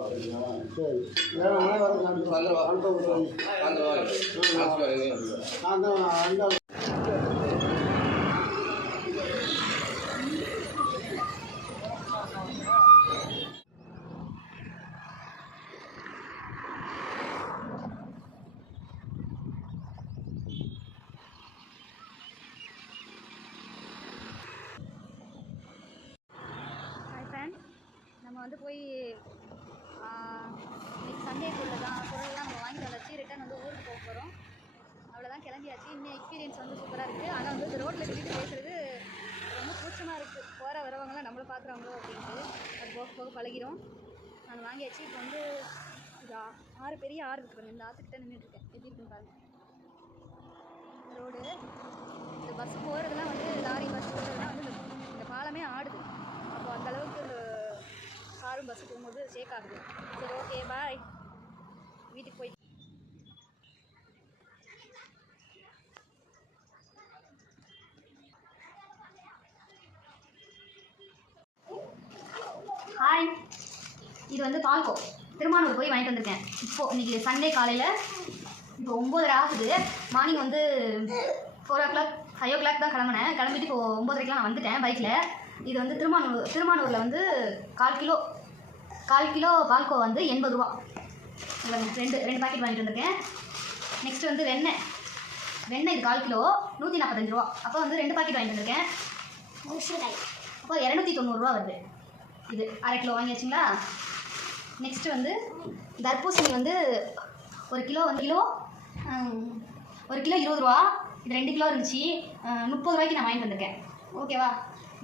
சரி வேறு சாயந்தரம் நம்ம வந்து போய் இன்னைக்கு சண்டே பொருளெல்லாம் நம்ம வாங்கிட்டு வந்தாச்சு. ரிட்டன் வந்து ஊருக்கு போக போகிறோம். அவ்வளோதான், கிளம்பியாச்சு. இன்னும் எக்ஸ்பீரியன்ஸ் வந்து சூப்பராக இருக்குது. ஆனால் வந்து இந்த ரோட்டில் நின்றுட்டு பேசுகிறது ரொம்ப கூச்சமாக இருக்குது. போகிற வரவங்களாம் நம்மளை பார்க்குறாங்களோ அப்படின்ட்டு. அது போக போக பழகிடும். நான் வாங்கியாச்சு. இப்போ வந்து இது ஆறு பெரிய ஆறு இருக்கு பாருங்கள். இந்த ஆற்றுக்கிட்ட நின்றுட்டுருக்கேன். எப்படி இருக்குன்னு பாருங்கள் ரோடு. இந்த பஸ்ஸு போகிறதுலாம் வந்து லாரி பஸ் போகிறதுலாம் வந்து இந்த பாலமே ஆடுது. அப்போ அந்தளவுக்கு இந்த காரும் பஸ்ஸு போகும்போது ஷேக் ஆகுது. சரி, ஓகே, பாய். வீட்டுக்கு போய் ஹாய். இது வந்து பால்கோ திருமானூர் போய் வாங்கிட்டு வந்திருக்கேன். இப்போது இன்றைக்கி சண்டே காலையில் இப்போ 9:30 ஆகுது. மார்னிங் வந்து 4 o'clock 5 o'clock தான் கிளம்பிட்டு இப்போ 9:30க்கெலாம் நான் வந்துட்டேன் பைக்கில். இது வந்து திருமானூரில் வந்து 1/4 கிலோ பால்கோ வந்து 80 ரூபா. ரெண்டு பாக்கெட் வாங்கிட்டு வந்திருக்கேன். நெக்ஸ்ட் வந்து வெண்ணெய் இது 1/4 கிலோ 145 ரூபா. அப்போ வந்து 2 பாக்கெட் வாங்கிட்டு வந்திருக்கேன். அப்போ 290 ரூபா வருது. இது 1/2 கிலோ வாங்கியாச்சுங்களா. நெக்ஸ்ட்டு வந்து தர்பூசணி வந்து 1 கிலோ 20 ரூபா. இது 2 கிலோ இருந்துச்சு. 30 ரூபாய்க்கு நான் வாங்கிட்டு வந்திருக்கேன். ஓகேவா.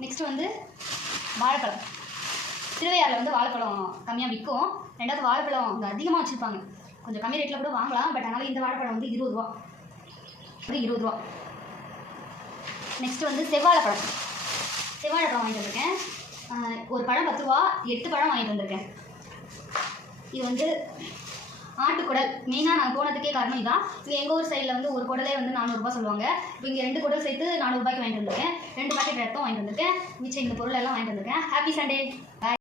நெக்ஸ்ட்டு வந்து வாழைப்பழம். திருவையாறில் வந்து வாழைப்பழம் கம்மியாக விற்கும். ரெண்டாவது வாழைப்பழம் அங்கே அதிகமாக வச்சுருப்பாங்க. கொஞ்சம் கம்மி ரேட்டில் கூட வாங்கலாம். பட் அதனால் இந்த வாழைப்பழம் வந்து 20 ரூபா. நெக்ஸ்ட்டு வந்து செவ்வாழைப்பழம் வாங்கிட்டு வந்திருக்கேன். ஒரு பழம் 10 ரூபா. 8 பழம் வாங்கிட்டு வந்திருக்கேன். இது வந்து ஆட்டுக்குடல். மெயினாக நான் போனதுக்கே காரணம் இதான். இது எங்கள் ஊர் சைடில் வந்து ஒரு குடலே வந்து 400 ரூபா சொல்லுவாங்க. இப்போ இங்கே 2 குடல் சேர்த்து 400 ரூபாய்க்கு வாங்கிட்டு வந்திருக்கேன். 2 பாக்கெட் ரத்தம் வாங்கிட்டு வந்திருக்கேன். மிச்சம் இந்த பொருள் எல்லாம் வாங்கிட்டு வந்திருக்கேன். Happy Sunday. பாய்.